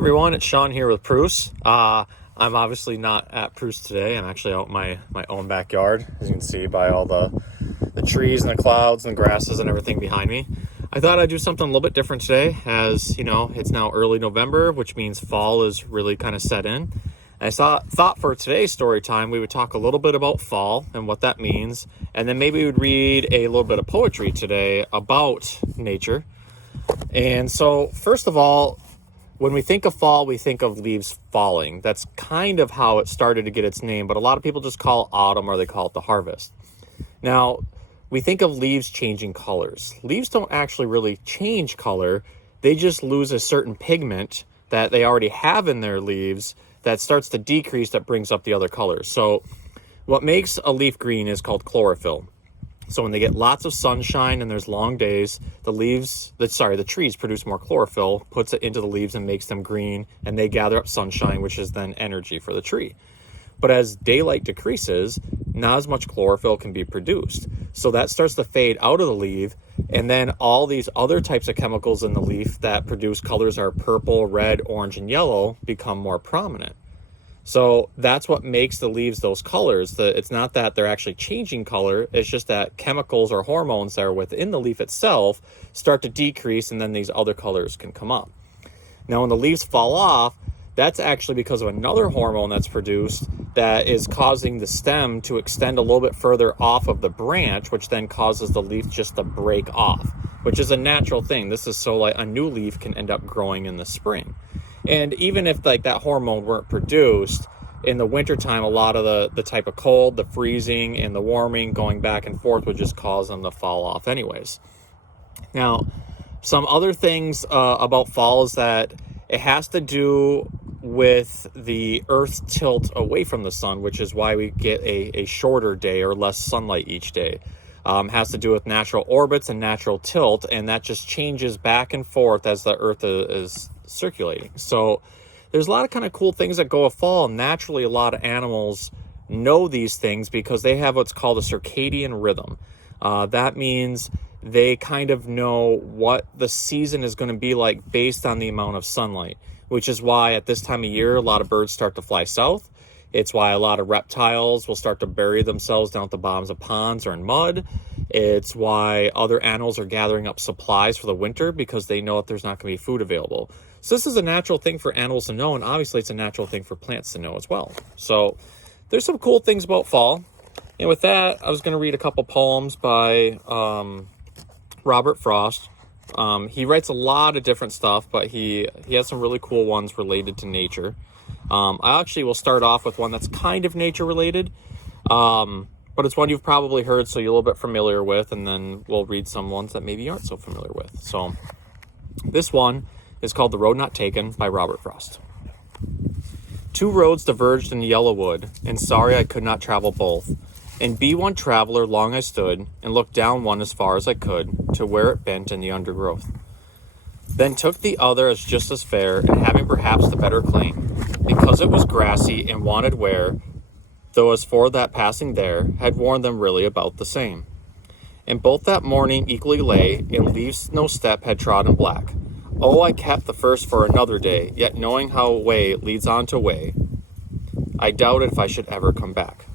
Everyone, it's Sean here with Bruce. I'm obviously not at Bruce today. I'm actually out in my own backyard, as you can see by all the trees and the clouds and the grasses and everything behind me. I thought I'd do something a little bit different today, as you know, it's now early November, which means fall is really kind of set in. And thought for today's story time, we would talk a little bit about fall and what that means, and then maybe we would read a little bit of poetry today about nature. And so, first of all, when we think of fall, we think of leaves falling. That's kind of how it started to get its name, but a lot of people just call it autumn or they call it the harvest. Now, we think of leaves changing colors. Leaves don't actually really change color. They just lose a certain pigment that they already have in their leaves that starts to decrease, that brings up the other colors. So what makes a leaf green is called chlorophyll. So when they get lots of sunshine and there's long days, the trees produce more chlorophyll, puts it into the leaves and makes them green, and they gather up sunshine, which is then energy for the tree. But as daylight decreases, not as much chlorophyll can be produced. So that starts to fade out of the leaf, and then all these other types of chemicals in the leaf that produce colors are purple, red, orange, and yellow become more prominent. So that's what makes the leaves those colors. It's not that they're actually changing color, it's just that chemicals or hormones that are within the leaf itself start to decrease, and then these other colors can come up. Now when the leaves fall off, that's actually because of another hormone that's produced that is causing the stem to extend a little bit further off of the branch, which then causes the leaf just to break off, which is a natural thing. This is so like a new leaf can end up growing in the spring. And even if like that hormone weren't produced in the wintertime, a lot of the type of cold, the freezing and the warming going back and forth would just cause them to fall off anyways. Now, some other things about fall is that it has to do with the Earth's tilt away from the sun, which is why we get a shorter day or less sunlight each day. Has to do with natural orbits and natural tilt, and that just changes back and forth as the Earth is circulating. So there's a lot of kind of cool things that go with fall. Naturally, a lot of animals know these things because they have what's called a circadian rhythm. That means they kind of know what the season is going to be like based on the amount of sunlight, which is why at this time of year, a lot of birds start to fly south. It's why a lot of reptiles will start to bury themselves down at the bottoms of ponds or in mud. It's why other animals are gathering up supplies for the winter because they know that there's not going to be food available. So this is a natural thing for animals to know, and obviously it's a natural thing for plants to know as well. So there's some cool things about fall. And with that, I was going to read a couple poems by Robert Frost. He writes a lot of different stuff, but he has some really cool ones related to nature. I actually will start off with one that's kind of nature related, but it's one you've probably heard, so you're a little bit familiar with, and then we'll read some ones that maybe you aren't so familiar with. So this one is called The Road Not Taken by Robert Frost. Two roads diverged in the yellow wood, and sorry I could not travel both. And be one traveler long I stood, and looked down one as far as I could, to where it bent in the undergrowth. Then took the other as just as fair, and having perhaps the better claim, because it was grassy and wanted wear, though as for that passing there, had worn them really about the same. And both that morning equally lay, in leaves no step had trodden black. Oh, I kept the first for another day, yet knowing how way leads on to way, I doubted if I should ever come back.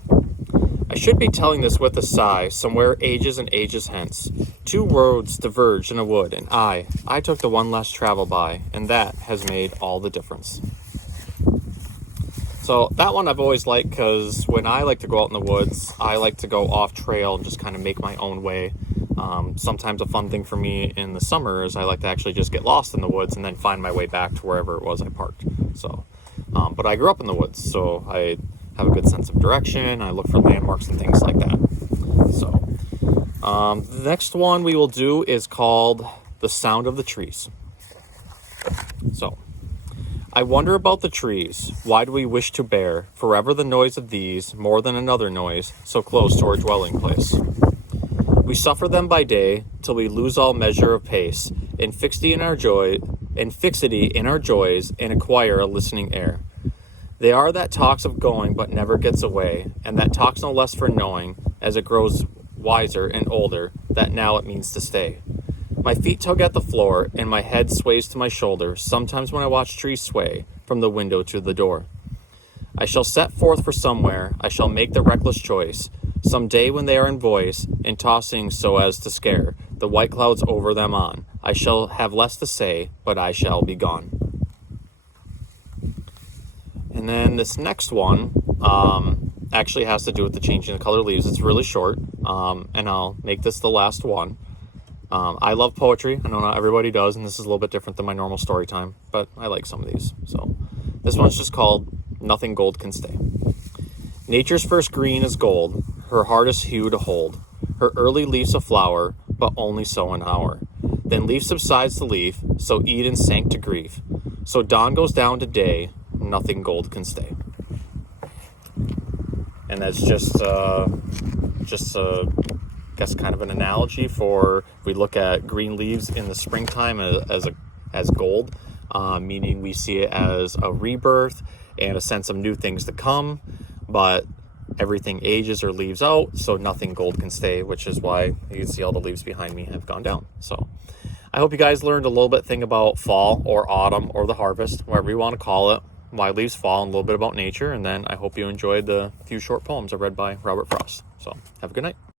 I should be telling this with a sigh, somewhere ages and ages hence. Two roads diverged in a wood, and I took the one less traveled by, and that has made all the difference. So that one I've always liked, because when I like to go out in the woods, I like to go off trail and just kind of make my own way. Sometimes a fun thing for me in the summer is I like to actually just get lost in the woods and then find my way back to wherever it was I parked. So, but I grew up in the woods, so I have a good sense of direction. I look for landmarks and things like that. So, the next one we will do is called The Sound of the Trees. So, I wonder about the trees. Why do we wish to bear forever the noise of these more than another noise so close to our dwelling place? We suffer them by day till we lose all measure of pace and fixity in our joys and acquire a listening air. They are that talks of going but never gets away, and that talks no less for knowing as it grows wiser and older that now it means to stay. My feet tug at the floor, and my head sways to my shoulder, sometimes when I watch trees sway from the window to the door. I shall set forth for somewhere, I shall make the reckless choice, some day when they are in voice, and tossing so as to scare the white clouds over them on. I shall have less to say, but I shall be gone. And then this next one actually has to do with the changing the color leaves. It's really short, and I'll make this the last one. I love poetry. I know not everybody does, and this is a little bit different than my normal story time, but I like some of these. So this one's just called Nothing Gold Can Stay. Nature's first green is gold, her hardest hue to hold. Her early leaf's a flower, but only so an hour. Then leaf subsides to leaf, so Eden sank to grief. So dawn goes down to day, nothing gold can stay. And that's just guess kind of an analogy for, if we look at green leaves in the springtime as gold, meaning we see it as a rebirth and a sense of new things to come, but everything ages or leaves out, so nothing gold can stay, which is why you can see all the leaves behind me have gone down. So I hope you guys learned a little bit thing about fall or autumn or the harvest, whatever you want to call it, why leaves fall, and a little bit about nature. And then I hope you enjoyed the few short poems I read by Robert Frost. So have a good night.